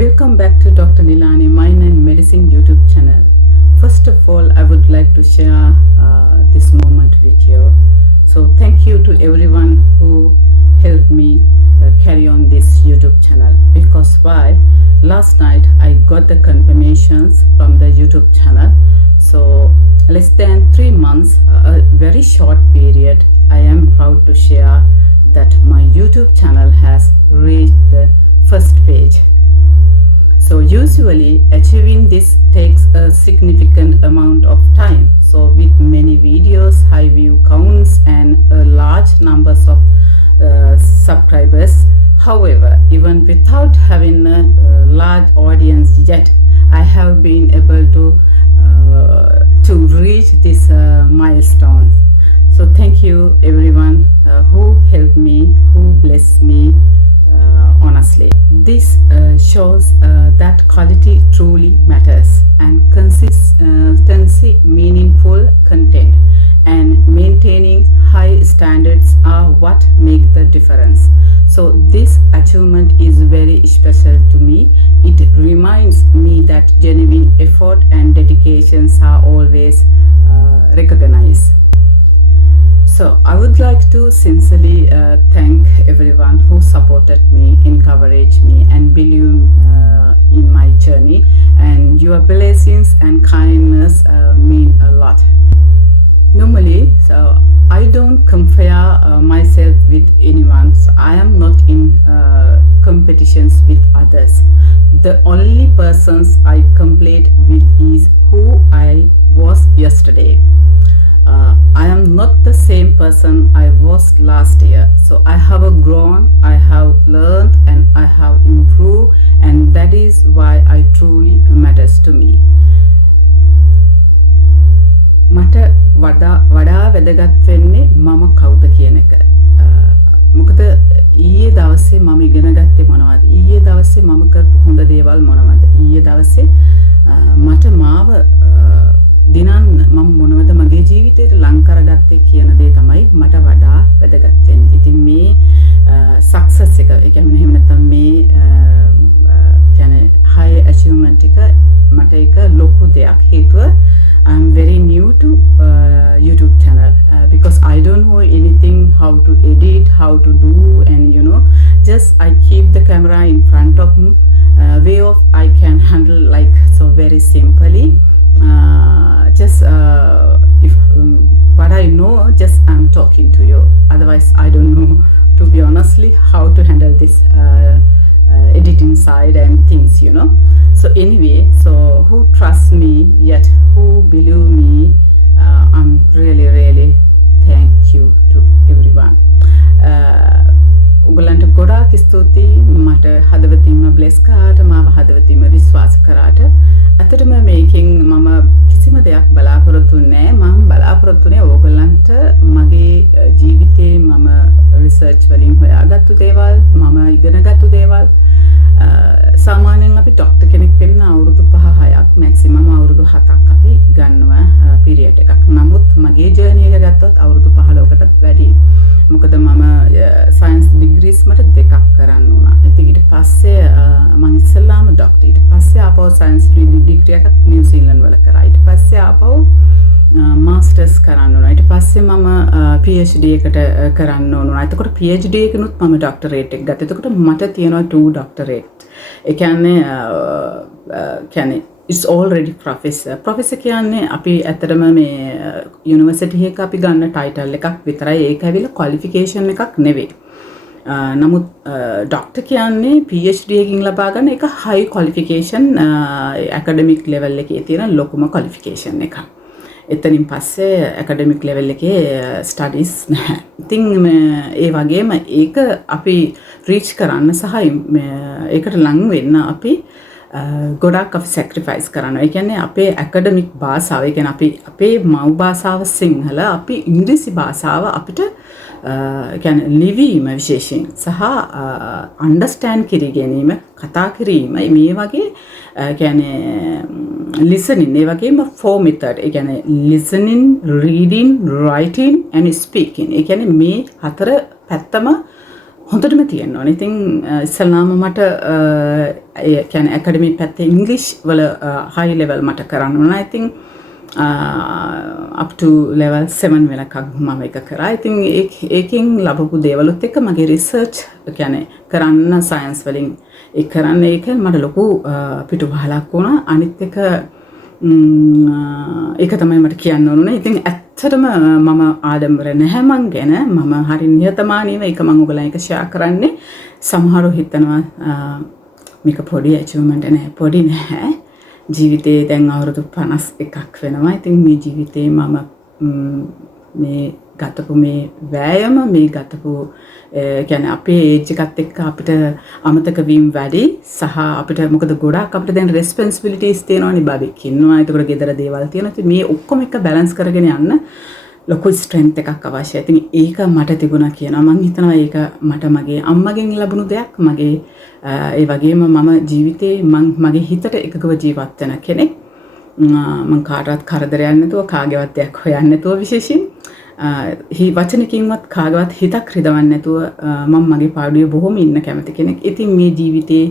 Welcome back to Dr. Nilani Mind and Medicine YouTube channel. First of all, I would like to share this moment with you. So thank you to everyone who helped me carry on this YouTube channel. Because why? Last night I got the confirmations from the YouTube channel. So less than 3 months, a very short period, I am proud to share that my YouTube channel has reached the first page. So usually achieving this takes a significant amount of time. So with many videos, high view counts and large numbers of subscribers. However, even without having a large audience yet, I have been able to reach this milestone. So thank you everyone who helped me, who blessed me. Honestly, this shows that quality truly matters, and consistency, meaningful content, and maintaining high standards are what make the difference. So this achievement is very special to me. It reminds me that genuine effort and dedications are always recognized. So I would like to sincerely thank everyone who supported me, encouraged me, and believed in my journey. And your blessings and kindness mean a lot. Normally, so I don't compare myself with anyone. So I am not in competitions with others. The only persons I compete with is who I was yesterday. I am not the same person I was last year. So I have grown, I have learned, and I have improved, and that is why I truly matters to me. මට වඩා වැදගත් වෙන්නේ මම කවුද කියන එක. මොකද ඊයේ දවසේ මම ඉගෙන ගත්තේ මොනවද? ඊයේ දවසේ මම කරපු හොඳ දේවල් මොනවද? ඊයේ දවසේ මට මාව දිනන් මම මොනවද මගේ ජීවිතේට ලං කරගත්තේ කියන දේ තමයි මට වඩා වැදගත් වෙන්නේ. ඉතින් මේ සක්සස් එක ඒ කියන්නේ එහෙම නැත්නම් මේ කියන්නේ high achievement එක මට ඒක ලොකු දෙයක්. හේතුව I'm very new to YouTube channel because I don't know anything how to edit, how to do, and just I keep the camera in front of me. Way of I can handle like so very simply. If what I know, just I'm talking to you. Otherwise, I don't know, to be honestly, how to handle this editing side and things, So anyway, so who trusts me, yet who believe me, I'm really thank you to everyone. උගලන්ට ගොඩාක් ස්තුතියි මට හදවතින්ම bless කරාට මාව හදවතින්ම විශ්වාස කරාට. අතරම මේකෙන් මම කිසිම දෙයක් බලාපොරොත්තු නැහැ. මම බලාපොරොත්තු වෙන්නේ ඕගලන්ට මගේ ජීවිතේ මම රිසර්ච් වලින් හොයාගත්තු දේවල්, මම ඉගෙනගත්තු දේවල්. සාමාන්‍යයෙන් අපි ડોක්ටර් කෙනෙක් වෙන්න අවුරුදු 5-6ක් මැක්සිමම් අවුරුදු 7ක් අපි ගන්නවා පීරියඩ් එකක්. නමුත් මගේ ජර්නි එක ගත්තොත් අවුරුදු 15කටත් වැඩි. මොකද මම සයන්ස් ඩිග්‍රීස් මට දෙකක් කරන්න උනා. ඉතින් ඊට පස්සේ මම ඉස්සෙල්ලාම ડોක්ටර්, ඊට පස්සේ ආපහු සයන්ස් ඩිග්‍රී එකක් නිව්සීලන්ත වල කරා. ඊට පස්සේ ආපහු මාස්ටර්ස් කරන්න උනා. ඊට පස්සේ මම PhD එකට කරන්න උනා. එතකොට PhD එකනොත් මම ડોක්ටරේට් එක ගත්තා. එතකොට මට තියෙනවා 2 ડોක්ටරේට්. ඒ කියන්නේ it's already professor කියන්නේ අපි ඇත්තටම මේ යුනිවර්සිටි එක අපි ගන්න ටයිටල් එකක් විතරයි. ඒක ඇවිල්ලා ක්වොලිෆිකේෂන් එකක් නෙවෙයි. නමුත් ડોක්ටර් කියන්නේ PhD එකකින් ලබා ගන්න එක high qualification academic level එකේ තියෙන ලොකුම qualification එකක්. එතනින් පස්සේ academic level එකේ studies නැහැ. ඉතින් ඒ වගේම ඒක අපි reach කරන්න සහ ඒකට ලං වෙන්න අපි ගොඩක් අපි සැක්‍රිෆයිස් කරනවා. ඒ කියන්නේ අපේ ඇකඩමික් භාෂාව, ඒ කියන්නේ අපි අපේ මව් භාෂාව සිංහල, අපි ඉංග්‍රීසි භාෂාව අපිට කියන්නේ ලිවීම විශේෂයෙන් සහ අන්ඩර්ස්ටෑන්ඩ් කර ගැනීම, කතා කිරීම මේ වගේ කියන්නේ listening ඒ වගේම 4 method. ඒ කියන්නේ listening, reading, writing and speaking. ඒ කියන්නේ මේ හතර පැත්තම හොඳටම තියෙන්න ඕනේ. ඉතින් ඉස්සල්ලාම මට ඒ කියන්නේ ඇකඩමි පැත්තේ ඉංග්‍රීසි වල high level මට කරන්න ඕන. I think up to level 7 වෙනකම් මම ඒක කරා. ඉතින් ඒකෙන් ලැබපු දේවලුත් එක්ක මගේ රිසර්ච් කියන්නේ කරන්න සයන්ස් වලින් ඒ කරන්න ඒක මට ලොකු පිටුපහලක් වුණා. අනිත් එක ඒක තමයි මට කියන්න ඕනේ. ඉතින් ඇත්තටම මම ආඩම්බර නැහැ මං ගැන. මම හරි නිහතමානීව ඒක මම ඔයගලන් එක ෂෙයා කරන්නේ. සමහරව හිතනවා මේක පොඩි achievement නෑ, පොඩි නැහැ. ජීවිතේ දැන් අවුරුදු 51ක් වෙනවා. ඉතින් මේ ජීවිතේ මම මේ ගතපු මේ වෑයම මේ ගතපු කියන්නේ අපේ ඒජ් එකත් එක්ක අපිට අමතක වීම වැඩි සහ අපිට මොකද ගොඩාක් අපිට දැන් රෙස්පොන්සිබිලිටීස් තියෙනවානේ බබෙක් ඉන්නවා. ඒකට ගෙදර දේවල් තියෙනවා. ඉතින් මේ ඔක්කොම එක බැලන්ස් කරගෙන යන්න ලොකු ස්ට්‍රෙන්ත් එකක් අවශ්‍යයි. ඉතින් ඒක මට තිබුණා කියනවා. මම හිතනවා ඒක මට මගේ අම්මගෙන් ලැබුණු දෙයක්. මගේ ඒ වගේම මම ජීවිතේ මගේ හිතට එකගව ජීවත් වෙන කෙනෙක්. මම කාටවත් කරදරයක් නැතුව කාගේවත් දෙයක් හොයන්නේ නැතුව විශේෂයෙන් වචනකින්වත් කාගවත් හිතක් රිදවන්නේ නැතුව මම මගේ පාඩුවේ බොහොම ඉන්න කැමති කෙනෙක්. ඉතින් මේ ජීවිතේ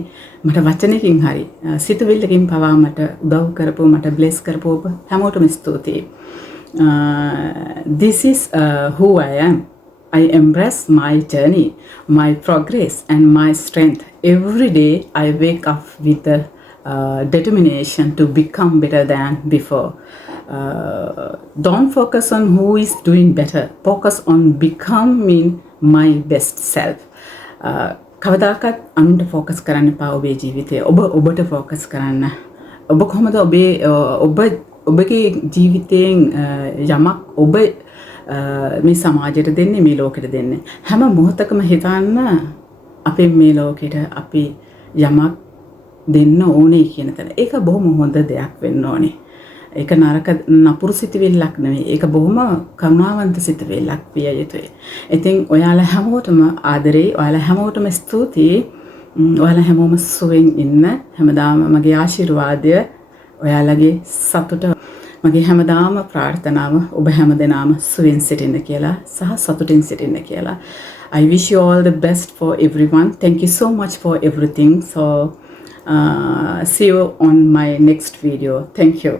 මට වචනකින් හරි සිතුවිල්ලකින් පවා මට උදව් කරපුව මට බ්ලෙස් කරපුව හැමෝටම ස්තුතියි. This is who I am. I embrace my journey, my progress and my strength. Every day I wake up with the determination to become better than before. Don't focus on who is doing better. Focus on becoming my best self. කවදාකවත් අනුන්ට focus කරන්න එපා ඔබේ ජීවිතේ. ඔබට focus කරන්න. ඔබ කොහොමද ඔබගේ ජීවිතයෙන් යමක් ඔබ මේ සමාජයට දෙන්නේ, මේ ලෝකෙට දෙන්නේ. හැම මොහොතකම හිතන්න අපේ මේ ලෝකෙට අපි යමක් දෙන්න ඕනේ කියන තැන. ඒක බොහොම හොඳ දෙයක් වෙන්න ඕනේ. ඒක නරක නපුරු සිතුවිල්ලක් නෙවෙයි. ඒක බොහොම කරුණාවන්ත සිතුවිල්ලක් විය යුතුයි. ඉතින් ඔයාලා හැමෝටම ආදරේ, ඔයාලා හැමෝටම ස්තුතියි. ඔයාලා හැමෝම සුවෙන් ඉන්න. හැමදාම මගේ ආශිර්වාදය, ඔයාලගේ සතුට මගේ හැමදාම ප්‍රාර්ථනාව ඔබ හැමදෙනාම සුවෙන් සිටින්න කියලා සහ සතුටින් සිටින්න කියලා. I wish you all the best for everyone. Thank you so much for everything. So see you on my next video. Thank you.